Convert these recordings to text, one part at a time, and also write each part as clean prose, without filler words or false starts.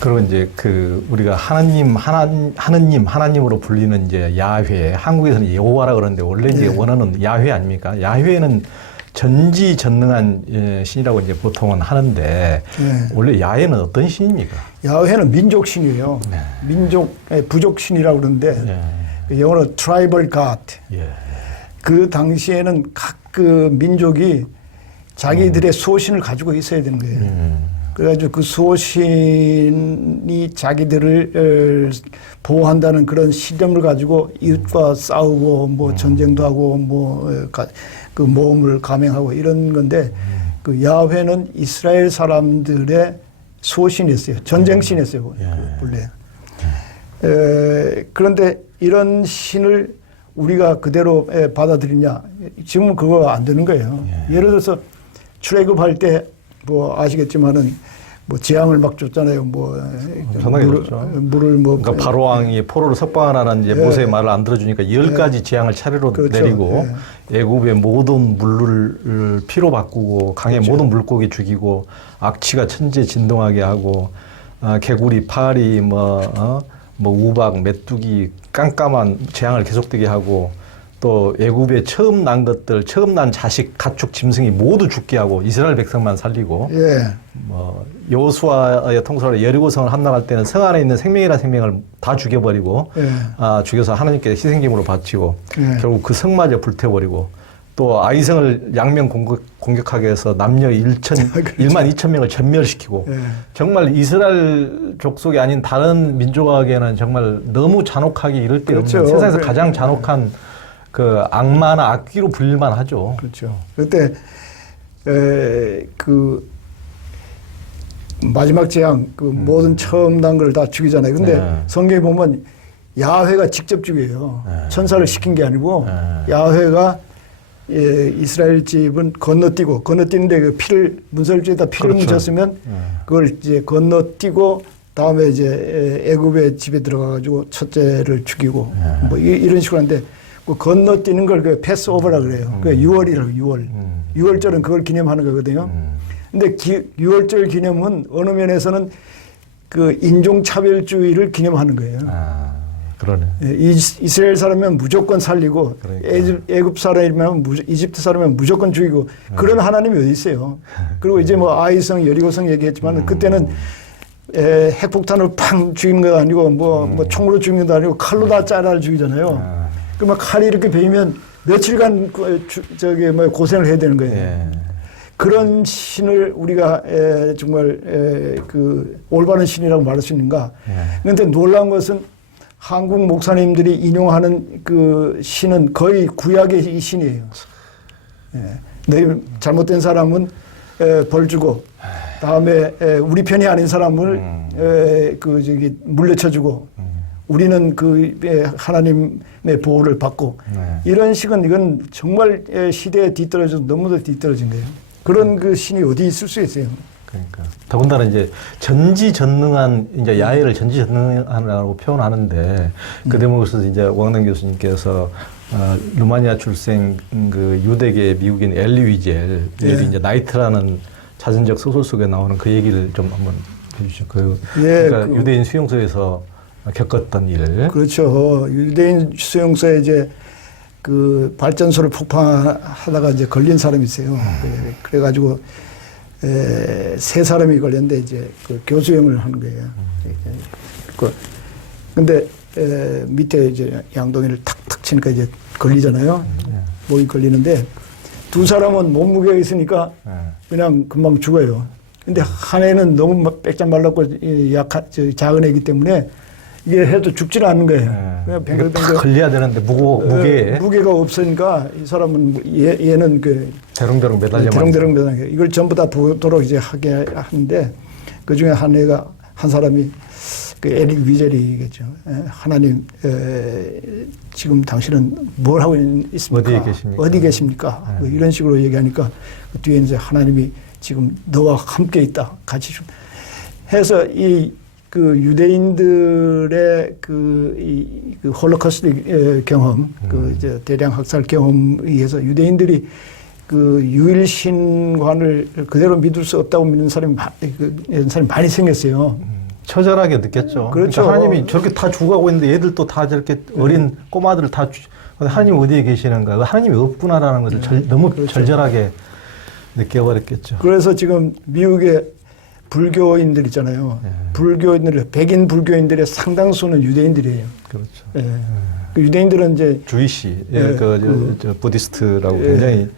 그리고 이제 그 우리가 하나님으로 불리는 이제 야훼, 한국에서는 여호와라 그러는데 원래 이제 원어는 야훼 아닙니까? 야훼는 전지전능한 신이라고 이제 보통은 하는데 원래 야훼는 어떤 신입니까? 야훼는 민족 신이에요. 부족 신이라고 그러는데 영어로 tribal god. 그 당시에는 각 그 민족이 자기들의 수호신을 가지고 있어야 되는 거예요. 그래가지고 그 수호신이 자기들을 보호한다는 그런 신념을 가지고 이웃과 싸우고 뭐 전쟁도 하고 뭐 그 모험을 감행하고 이런 건데 그 야훼는 이스라엘 사람들의 수호신이었어요. 전쟁신이었어요. 본래. 그런데 이런 신을 우리가 그대로 받아들이냐? 지금은 그거 안 되는 거예요. 예를 들어서 출애굽할 때 뭐 아시겠지만은 뭐 재앙을 막 줬잖아요. 뭐 상당히 물을 뭐 그러니까 바로 왕이 포로를 석방하라는 이제 모세의 말을 안 들어주니까 10가지 재앙을 차례로 내리고 애굽의 모든 물을 피로 바꾸고 강의 모든 물고기 죽이고 악취가 천지에 진동하게 하고 개구리, 파리, 뭐 우박, 메뚜기 깜깜한 재앙을 계속되게 하고 또 애굽에 처음 난 것들, 처음 난 자식, 가축, 짐승이 모두 죽게 하고 이스라엘 백성만 살리고 뭐 여호수아의 통솔에 여리고성을 함락할 때는 성 안에 있는 생명이라는 생명을 다 죽여버리고 죽여서 하나님께 희생제물로 바치고 결국 그 성마저 불태워버리고 또 아이성을 양면 공격하게 해서 남녀 1만 2천 명을 전멸시키고 정말 이스라엘 족속이 아닌 다른 민족에게는 정말 너무 잔혹하게 이럴 데 없는 세상에서 가장 잔혹한 그 악마나 악귀로 불릴만 하죠. 그렇죠. 그때 그 마지막 재앙 그 모든 처음 난 걸 다 죽이잖아요. 근데 성경에 보면 야훼가 직접 죽여요. 천사를 시킨 게 아니고 야훼가 이스라엘 집은 건너뛰는데 그 피를 문설주에다 피를 묻혔으면 그걸 이제 건너뛰고 다음에 이제 애굽의 집에 들어가가지고 첫째를 죽이고 뭐 이런 식으로 하는데 그 건너뛰는 걸 그 패스오버라 그래요. 그 6월이라고 6월. 6월절은 그걸 기념하는 거거든요. 근데 6월절 기념은 어느 면에서는 그 인종차별주의를 기념하는 거예요. 그러네. 이스라엘 사람이면 무조건 살리고 애굽 사람이면 이집트 사람이면 무조건 죽이고 그런 하나님이 어디 있어요. 그리고 이제 뭐 아이성, 여리고성 얘기했지만 그때는 핵폭탄으로 팡 죽이는 거 아니고 뭐 총으로 죽이는 것도 아니고 칼로 다 잘라 죽이잖아요. 그러면 칼이 이렇게 베이면 며칠간 고생을 해야 되는 거예요. 그런 신을 우리가 정말 그 올바른 신이라고 말할 수 있는가? 그런데 놀라운 것은 한국 목사님들이 인용하는 그 신은 거의 구약의 이 신이에요. 잘못된 사람은 벌 주고, 다음에 우리 편이 아닌 사람을 물려쳐주고, 우리는 그 하나님의 보호를 받고 이런 식은 이건 정말 시대에 뒤떨어져서 너무도 뒤떨어진 거예요. 그런 그 신이 어디 있을 수 있어요. 그러니까 더군다나 이제 전지전능한 이제 야훼를 전지전능한이라고 표현하는데 그 대목에서 이제 왕남 교수님께서 루마니아 출생 그 유대계 미국인 엘리 위젤 이제 나이트라는 자전적 소설 속에 나오는 그 얘기를 좀 한번 해주시죠. 그러니까 유대인 수용소에서 겪었던 일. 그렇죠. 유대인 수용소에 이제 그 발전소를 폭파하다가 이제 걸린 사람이 있어요. 그래가지고 세 사람이 걸렸는데 이제 그 교수형을 하는 거예요. 근데 밑에 이제 양동이를 탁탁 치니까 이제 걸리잖아요. 목이 걸리는데 두 사람은 몸무게가 있으니까 그냥 금방 죽어요. 근데 한 애는 너무 빽짝 말랐고 작은 애기 때문에 이게 해도 죽지는 않는 거예요. 그냥 뱅글뱅글 걸려야 되는데 무게가 없으니까 이 사람은 얘는 그 대롱대롱 매달려 이걸 전부 다 보도록 이제 하게 하는데 그 중에 한 사람이 그 에릭 위젤이겠죠. 하나님 지금 당신은 뭘 하고 있습니까? 어디 계십니까? 뭐 이런 식으로 얘기하니까 그 뒤에 이제 하나님이 지금 너와 함께 있다. 같이 좀 해서 그 유대인들의 그 홀로코스트 경험, 그 이제 대량 학살 경험에 의해서 유대인들이 그 유일신관을 그대로 믿을 수 없다고 믿는 사람이 많이 생겼어요. 처절하게 느꼈죠. 그렇죠. 그러니까 하나님이 저렇게 다 죽어가고 있는데 얘들도 다 저렇게 어린 꼬마들 다 하나님이 어디에 계시는가? 하나님이 없구나라는 것을 너무 그렇죠. 절절하게 느껴버렸겠죠. 그래서 지금 미국의 불교인들 있잖아요. 불교인들, 백인 불교인들의 상당수는 유대인들이에요. 그렇죠. 예. 그 유대인들은 이제 주이시, 저 부디스트라고 예. 굉장히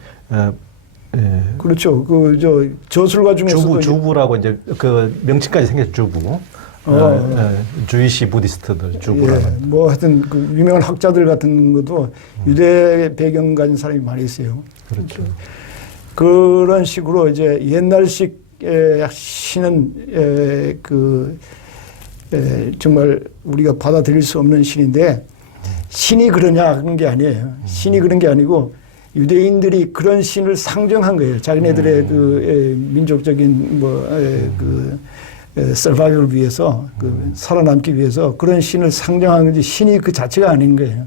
그렇죠. 그 저술가 중에서도 주부라고 이제 그 명칭까지 생겼죠. 주부. 주이시 부디스트들 주부라는. 뭐 하여튼 그 유명한 학자들 같은 것도 유대 배경 가진 사람이 많이 있어요. 그렇죠. 그런 식으로 이제 옛날식 신은 정말 우리가 받아들일 수 없는 신인데 신이 그러냐 그런 게 아니에요. 신이 그런 게 아니고 유대인들이 그런 신을 상정한 거예요. 자기네들의 민족적인 서바이벌을 위해서 살아남기 위해서 그런 신을 상정한 거지 신이 그 자체가 아닌 거예요.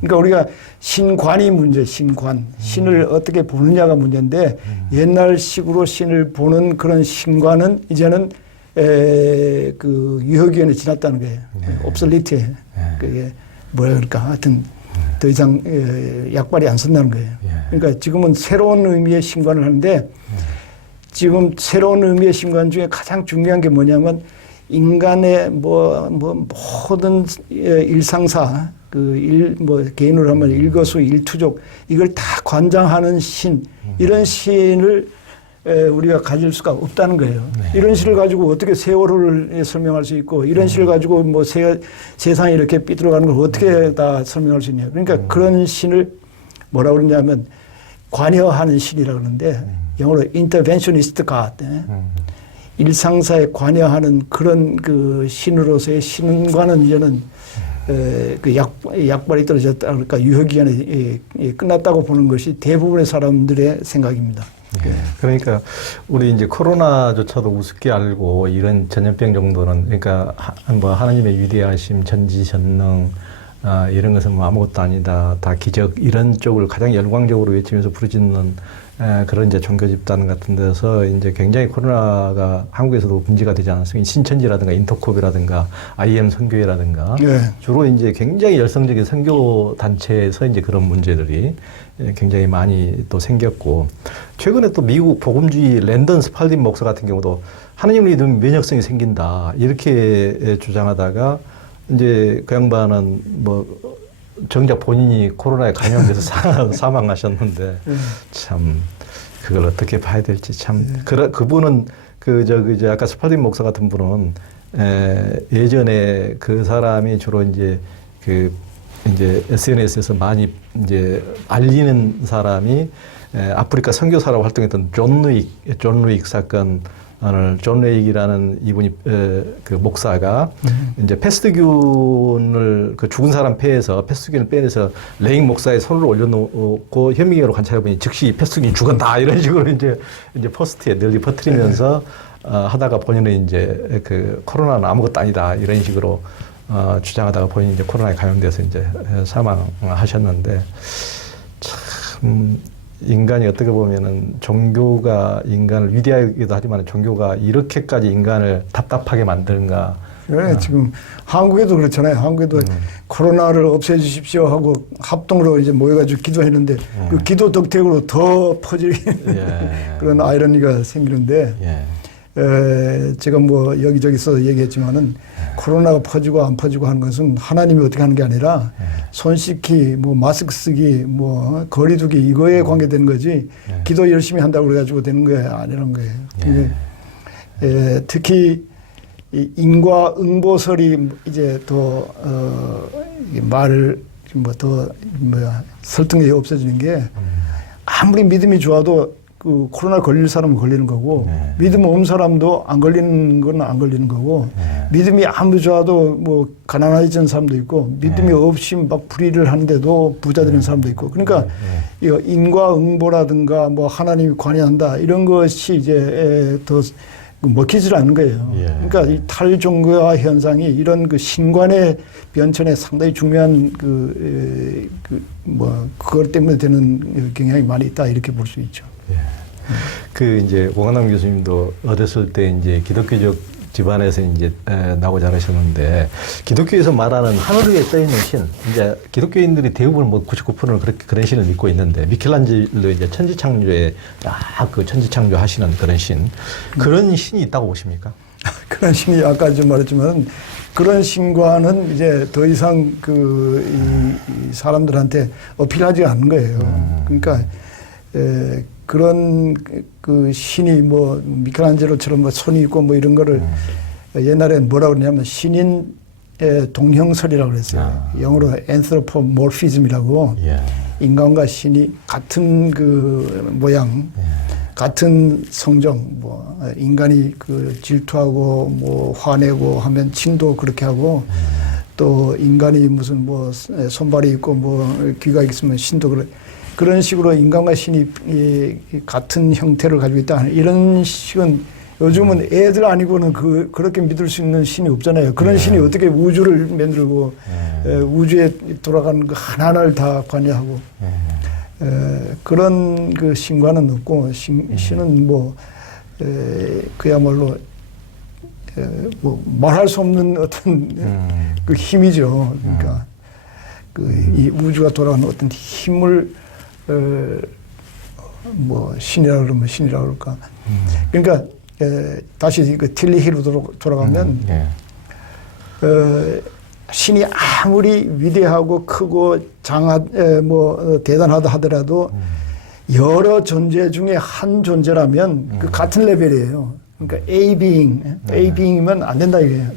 그러니까 우리가 신관이 문제, 신관. 신을 어떻게 보느냐가 문제인데 옛날식으로 신을 보는 그런 신관은 이제는 그 유효기간이 지났다는 거예요. 옵솔리트해. 그게 뭐라 그럴까. 하여튼 더 이상 약발이 안 선다는 거예요. 그러니까 지금은 새로운 의미의 신관을 하는데 지금 새로운 의미의 신관 중에 가장 중요한 게 뭐냐면 인간의 모든 일상사 개인으로 하면 일거수일투족 이걸 다 관장하는 신 이런 신을 우리가 가질 수가 없다는 거예요. 이런 신을 가지고 어떻게 세월을 설명할 수 있고 이런 신을 가지고 세상이 이렇게 삐뚤어가는 걸 어떻게 다 설명할 수 있냐. 그러니까 그런 신을 뭐라고 그러냐면 관여하는 신이라고 그러는데 영어로 interventionist God. 일상사에 관여하는 그런 그 신으로서의 신과는 이제는 그 약발이 떨어졌다. 그러니까 유효기간이 끝났다고 보는 것이 대부분의 사람들의 생각입니다. 그러니까 우리 이제 코로나조차도 우습게 알고 이런 전염병 정도는 그러니까 하나님의 위대하심, 전지전능 이런 것은 아무것도 아니다, 다 기적 이런 쪽을 가장 열광적으로 외치면서 부르짖는 그런 이제 종교 집단 같은 데서 이제 굉장히 코로나가 한국에서도 문제가 되지 않았습니까? 신천지라든가 인터콥이라든가 IM 선교회라든가 주로 이제 굉장히 열성적인 선교 단체에서 이제 그런 문제들이 굉장히 많이 또 생겼고 최근에 또 미국 복음주의 랜던 스팔딘 목사 같은 경우도 하나님을 믿으면 면역성이 생긴다 이렇게 주장하다가 이제 그 양반은 정작 본인이 코로나에 감염돼서 사망하셨는데 참 그걸 어떻게 봐야 될지 참 그분은 이제 아까 스파딘 목사 같은 분은 예전에 그 사람이 주로 이제 이제 SNS에서 많이 이제 알리는 사람이 아프리카 선교사라고 활동했던 존 루익 사건. 존 레익이라는 이분이 그 목사가 이제 패스트균을 그 죽은 사람 폐에서 패스트균을 빼내서 레익 목사의 손을 올려놓고 현미경으로 관찰해보니 즉시 패스트균이 죽었다 이런 식으로 이제 포스트에 널리 퍼뜨리면서 하다가 본인은 이제 그 코로나는 아무것도 아니다 이런 식으로 주장하다가 본인이 이제 코로나에 감염돼서 이제 사망하셨는데 참. 인간이 어떻게 보면은 종교가 인간을 위대하기도 하지만 종교가 이렇게까지 인간을 답답하게 만드는가. 네, 지금 한국에도 그렇잖아요. 한국에도 코로나를 없애주십시오 하고 합동으로 이제 모여가지고 기도했는데 그 기도 덕택으로 더 퍼지는 그런 아이러니가 생기는데 제가 여기저기서 얘기했지만은 코로나가 퍼지고 안 퍼지고 하는 것은 하나님이 어떻게 하는 게 아니라 손 씻기, 마스크 쓰기, 거리두기 이거에 관계되는 거지 기도 열심히 한다고 그래가지고 되는 게 아니라는 거예요. 특히 이 인과응보설이 이제 더 말을 설득력이 없어지는 게 아무리 믿음이 좋아도 그 코로나 걸릴 사람은 걸리는 거고 믿음 없는 사람도 안 걸리는 건 안 걸리는 거고 믿음이 아무리 좋아도 가난해지는 사람도 있고 믿음이 없이 막 불의를 하는데도 부자 되는 사람도 있고 그러니까 이거 인과응보라든가 하나님이 관여한다 이런 것이 이제 더 먹히질 않는 거예요. 그러니까 이 탈종교화 현상이 이런 그 신관의 변천에 상당히 중요한 그것 때문에 되는 경향이 많이 있다 이렇게 볼 수 있죠. 이제 오광남 교수님도 어렸을 때 이제 기독교적 집안에서 이제 나고 자라셨는데 기독교에서 말하는 하늘 위에 떠 있는 신, 이제 기독교인들이 대부분 뭐 99%는 그렇게 그런 신을 믿고 있는데 미켈란젤로 이제 천지창조에 그 천지창조 하시는 그런 신, 그런 신이 있다고 보십니까? 그런 신이 아까 좀 말했지만 그런 신과는 이제 더 이상 이 사람들한테 어필하지 않는 거예요. 그러니까 그런 그 신이 뭐 미켈란젤로처럼 뭐 손이 있고 뭐 이런 거를 옛날엔 뭐라 그러냐면 신인의 동형설이라고 그랬어요. 영어로 anthropomorphism이라고 예. 인간과 신이 같은 그 모양, 같은 성정, 뭐 인간이 그 질투하고 뭐 화내고 하면 신도 그렇게 하고 또 인간이 무슨 뭐 손발이 있고 뭐 귀가 있으면 신도 그런 식으로 인간과 신이 같은 형태를 가지고 있다. 이런 식은 요즘은 애들 아니고는 그렇게 믿을 수 있는 신이 없잖아요. 그런 신이 어떻게 우주를 만들고 우주에 돌아가는 그 하나하나를 다 관여하고 그런 그 신과는 없고 신은 뭐 그야말로 뭐 말할 수 없는 어떤 그 힘이죠. 그러니까 이 우주가 돌아가는 어떤 힘을 뭐 신이라 그러면 신이라 그럴까. 그러니까 다시 그 틸리히로 돌아가면 신이 아무리 위대하고 크고 뭐 대단하다 하더라도 여러 존재 중에 한 존재라면 그 같은 레벨이에요. 그러니까 A being이면 안 된다 이거예요.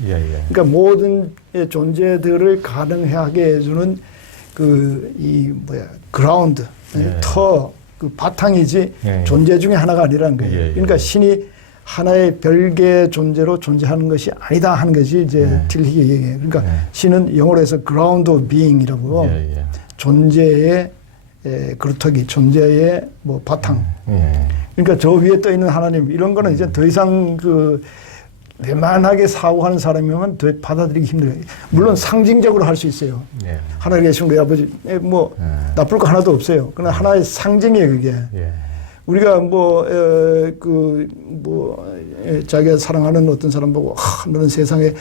그러니까 모든 존재들을 가능하게 해주는 그라운드, 그 바탕이지 존재 중에 하나가 아니라는 거예요. 그러니까 신이 하나의 별개의 존재로 존재하는 것이 아니다 하는 것이 이제 틸리히 얘기해요. 그러니까 신은 영어로 해서 ground of being이라고 존재의 그루터기, 존재의 뭐 바탕. 그러니까 저 위에 떠 있는 하나님 이런 거는 이제 더 이상 웬만하게 사고하는 사람이면 더 받아들이기 힘들어요. 물론 상징적으로 할 수 있어요. 하나님 계신 우리 아버지 뭐 나쁠 거 하나도 없어요. 그러나 하나의 상징이에요 그게. 우리가 자기가 사랑하는 어떤 사람 보고 너는 세상에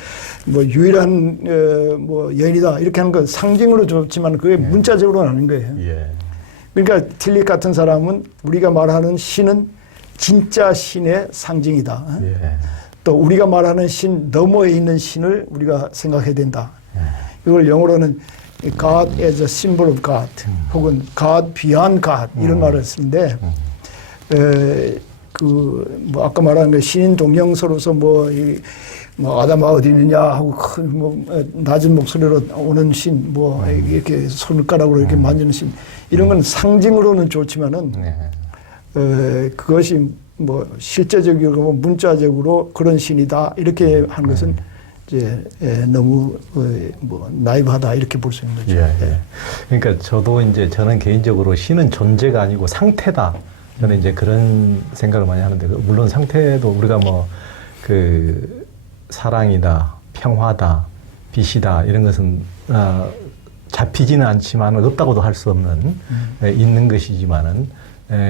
뭐 유일한 뭐 여인이다 이렇게 하는 건 상징으로 좋지만 그게 문자적으로는 아닌 거예요. 그러니까 틸리 같은 사람은 우리가 말하는 신은 진짜 신의 상징이다. 또 우리가 말하는 신 너머에 있는 신을 우리가 생각해야 된다. 이걸 영어로는 God as a symbol of God 혹은 God beyond God 이런 말을 쓰는데 뭐 아까 말한 그 신인 동형서로서 뭐 아담아 어디 있느냐 하고 낮은 목소리로 오는 신, 뭐 이렇게 손가락으로 이렇게 만지는 신 이런 건 상징으로는 좋지만은 그것이 뭐 실제적이고 문자적으로 그런 신이다 이렇게 하는 것은 이제 너무 뭐 나이브하다 이렇게 볼 수 있는 거죠. 그러니까 저는 개인적으로 신은 존재가 아니고 상태다. 저는 이제 그런 생각을 많이 하는데 물론 상태도 우리가 뭐 사랑이다, 평화다, 빛이다 이런 것은 잡히지는 않지만 없다고도 할 수 없는 있는 것이지만은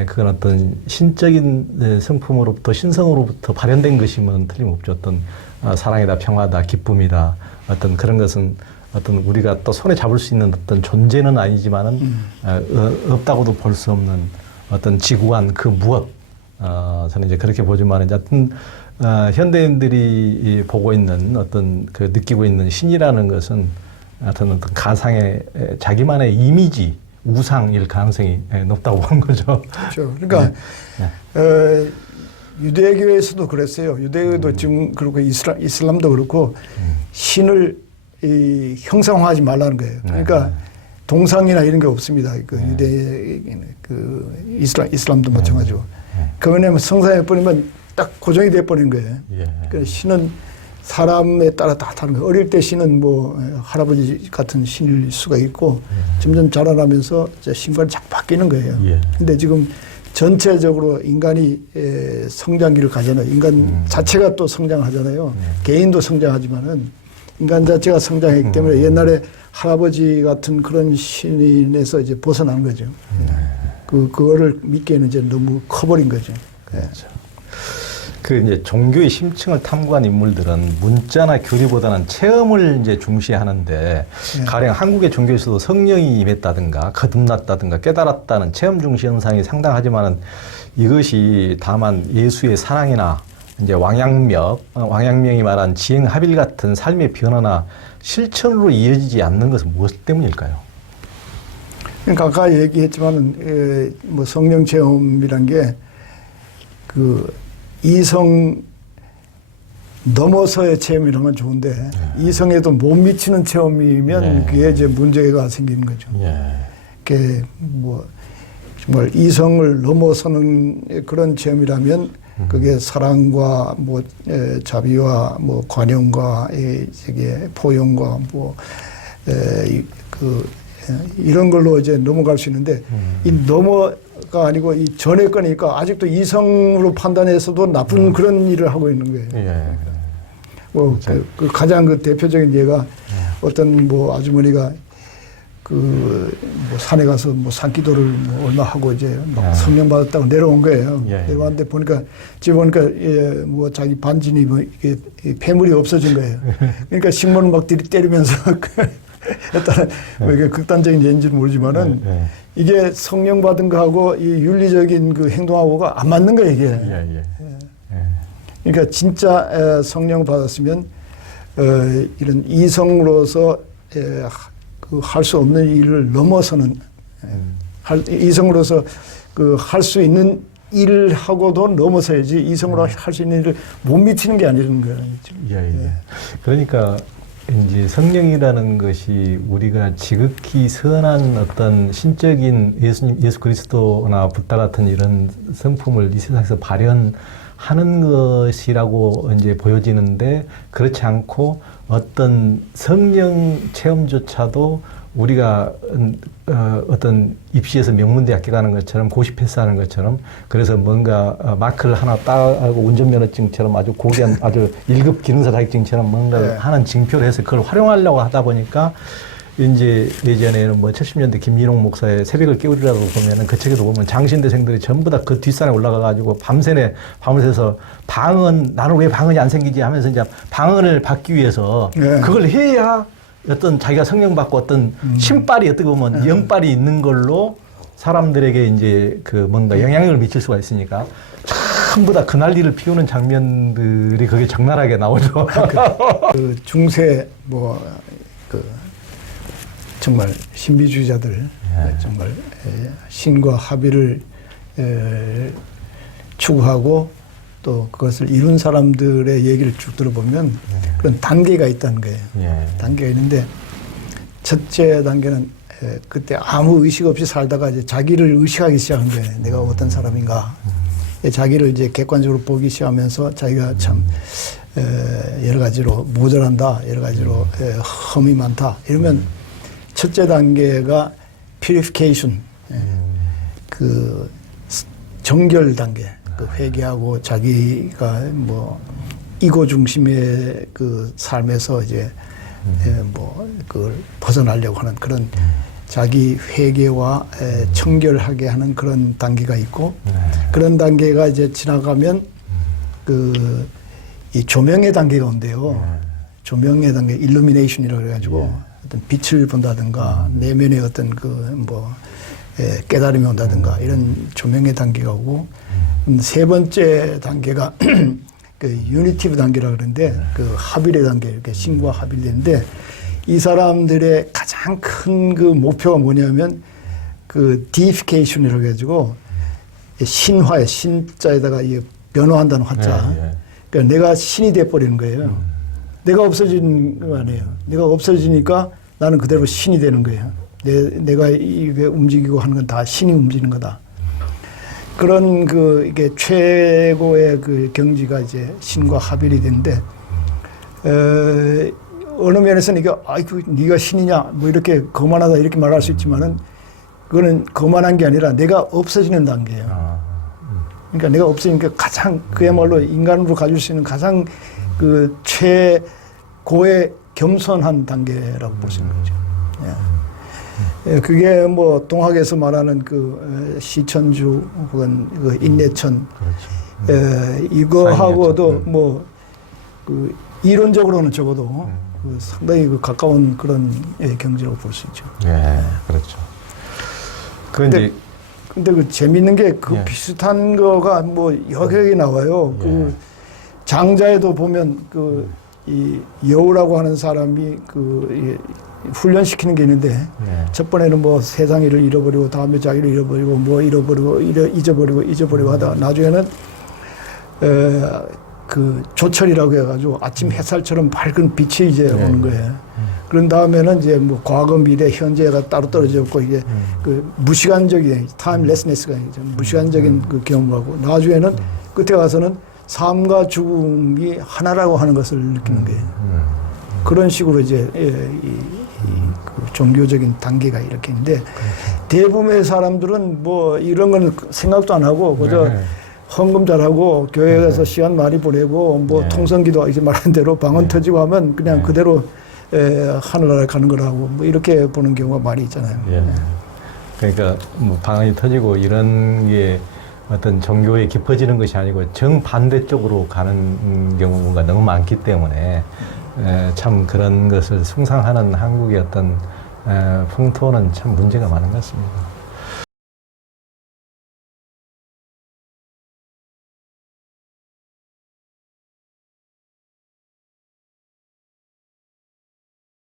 그건 어떤 신적인 성품으로부터 신성으로부터 발현된 것이면 틀림없죠. 어떤 사랑이다, 평화다, 기쁨이다 어떤 그런 것은 어떤 우리가 또 손에 잡을 수 있는 어떤 존재는 아니지만은 없다고도 볼 수 없는 어떤 지구한 그 무엇 저는 이제 그렇게 보지만 이제 어떤 현대인들이 보고 있는 어떤 느끼고 있는 신이라는 것은 어떤 가상의 자기만의 이미지 우상일 가능성이 높다고 보는 거죠. 그렇죠. 그러니까 유대교에서도 그랬어요. 유대교도 지금 그렇고 이슬람도 그렇고 신을 형상화하지 말라는 거예요. 그러니까 동상이나 이런 게 없습니다. 이슬람도 마찬가지고. 그 왜냐하면 성상에 버리면 딱 고정이 돼 버린 거예요. 그러니까 신은 사람에 따라 다 다른 거예요. 어릴 때 신은 뭐 할아버지 같은 신일 수가 있고 점점 자라나면서 신관이 자꾸 바뀌는 거예요. 근데 지금 전체적으로 인간이 성장기를 가잖아요. 인간 자체가 또 성장하잖아요. 개인도 성장하지만은 인간 자체가 성장했기 때문에 옛날에 할아버지 같은 그런 신인에서 이제 벗어난 거죠. 그거를 믿기에는 이제 너무 커버린 거죠. 그렇죠. 그 이제 종교의 심층을 탐구한 인물들은 문자나 교리보다는 체험을 이제 중시하는데 가령 한국의 종교에서도 성령이 임했다든가 거듭났다든가 깨달았다는 체험 중시 현상이 상당하지만은 이것이 다만 예수의 사랑이나 이제 왕양명이 말한 지행합일 같은 삶의 변화나 실천으로 이어지지 않는 것은 무엇 때문일까요? 그러니까 아까 얘기했지만은 뭐 성령 체험이란 게 그 이성 넘어서의 체험이라는 건 좋은데 이성에도 못 미치는 체험이면 그게 이제 문제가 생기는 거죠. 그게 뭐 정말 이성을 넘어서는 그런 체험이라면 그게 사랑과 뭐 자비와 뭐 관용과 이게 포용과 뭐 이런 걸로 이제 넘어갈 수 있는데 이 넘어가 아니고 이 전에 거니까 아직도 이성으로 판단해서도 나쁜 그런 일을 하고 있는 거예요. 뭐 그 가장 그 대표적인 예가 어떤 뭐 아주머니가 그 뭐 산에 가서 뭐 산기도를 뭐 얼마 하고 이제 막 성령 받았다고 내려온 거예요. 내려왔는데 보니까 집에 보니까 뭐 자기 반진이 뭐 이게 폐물이 없어진 거예요. 그러니까 식물을 막 때리면서 일단 뭐 이게 극단적인 예인지는 모르지만은 이게 성령 받은 거하고 이 윤리적인 그 행동하고가 안 맞는 거예요, 이게. 그러니까 진짜 성령 받았으면 이런 이성으로서 그 할 수 없는 일을 넘어서는 이성으로서 그 할 수 있는 일을 하고도 넘어서야지 이성으로 할 수 있는 일을 못 미치는 게 아니라는 거예요. 그러니까 이제 성령이라는 것이 우리가 지극히 선한 어떤 신적인 예수 그리스도나 붓다 같은 이런 성품을 이 세상에서 발현하는 것이라고 이제 보여지는데 그렇지 않고 어떤 성령 체험조차도 우리가 어떤 입시에서 명문대학 가는 것처럼 고시 패스하는 것처럼 그래서 뭔가 마크를 하나 따고 운전면허증처럼 아주 고귀한 아주 1급 기능사 자격증처럼 뭔가를 하는 징표를 해서 그걸 활용하려고 하다 보니까 이제 예전에는 뭐 70년대 김진홍 목사의 새벽을 깨우리라고 보면은 그 책에도 보면 장신대생들이 전부 다 그 뒷산에 올라가가지고 밤새서 방언 나는 왜 방언이 안 생기지 하면서 이제 방언을 받기 위해서 그걸 해야 어떤 자기가 성령 받고 어떤 신발이 어떻게 보면 영발이 있는 걸로 사람들에게 이제 그 뭔가 영향력을 미칠 수가 있으니까 전부 다 그 난리를 피우는 장면들이 거기에 적나라하게 나오죠. 그 중세 뭐 그 정말 신비주의자들 정말 신과 합의를 추구하고 또 그것을 이룬 사람들의 얘기를 쭉 들어보면 그런 단계가 있다는 거예요. 단계가 있는데 첫째 단계는 그때 아무 의식 없이 살다가 이제 자기를 의식하기 시작한 거예요. 내가 어떤 사람인가. 자기를 이제 객관적으로 보기 시작하면서 자기가 참 여러 가지로 모자란다, 여러 가지로 험이 많다. 이러면 첫째 단계가 purification, 그 정결 단계, 그 회개하고 자기가 뭐 이고 중심의 그 삶에서 이제 뭐 그걸 벗어나려고 하는 그런 자기 회개와 청결하게 하는 그런 단계가 있고 그런 단계가 이제 지나가면 그 이 조명의 단계가 온대요. 조명의 단계, 일루미네이션이라고 그래가지고 어떤 빛을 본다든가 내면의 어떤 그 뭐 깨달음이 온다든가 이런 조명의 단계가 오고 세 번째 단계가 그 유니티브 단계라고 그러는데 그 합일의 단계, 이렇게 신과 합일인데 이 사람들의 가장 큰 그 목표가 뭐냐면 그 deification이라고 해가지고 신화에 신자에다가 이 변화한다는 화자. 그러니까 내가 신이 돼버리는 거예요. 내가 없어지는 거 아니에요. 내가 없어지니까 나는 그대로 신이 되는 거예요. 내가 이게 움직이고 하는 건 다 신이 움직이는 거다. 그런 그 이게 최고의 그 경지가 이제 신과 합일이 되는데 어느 면에서는 이게 아이고 네가 신이냐 뭐 이렇게 거만하다 이렇게 말할 수 있지만은 그거는 거만한 게 아니라 내가 없어지는 단계예요. 그러니까 내가 없으니까 가장 그야말로 인간으로 가질 수 있는 가장 그 최고의 겸손한 단계라고 보시는 거죠. 예, 그게 뭐 동학에서 말하는 그 시천주 혹은 그 인내천 이거하고도 뭐 그 이론적으로는 적어도 그 상당히 그 가까운 그런 경제라고 볼 수 있죠. 예, 그렇죠. 근데 그 재밌는 게 그 비슷한 거가 뭐 여기에 나와요. 그 장자에도 보면 그 이 여우라고 하는 사람이 그 훈련시키는 게 있는데 첫 번에는 뭐 세상 일을 잃어버리고 다음에 자기를 잃어버리고 뭐 잃어버리고 잊어버리고 하다가 나중에는 그 조철이라고 해가지고 아침 햇살처럼 밝은 빛이 이제 오는 거예요. 그런 다음에는 이제 뭐 과거, 미래, 현재가 따로 떨어져 있고 이게 그 무시간적인 타임레스네스가 무시간적인 그 경험하고 나중에는 끝에 가서는 삶과 죽음이 하나라고 하는 것을 느끼는 거예요. 그런 식으로 이제 그 종교적인 단계가 이렇게 있는데 대부분의 사람들은 뭐 이런 건 생각도 안 하고 그저 헌금 잘하고 교회 가서 시간 많이 보내고 뭐 통성기도 이제 말한 대로 방언 터지고 하면 그냥 그대로 하늘나라 가는 거라고 뭐 이렇게 보는 경우가 많이 있잖아요. 그러니까 뭐 방언이 터지고 이런 게 어떤 종교에 깊어지는 것이 아니고 정반대쪽으로 가는 경우가 너무 많기 때문에 참 그런 것을 숭상하는 한국의 어떤 풍토는 참 문제가 많은 것 같습니다.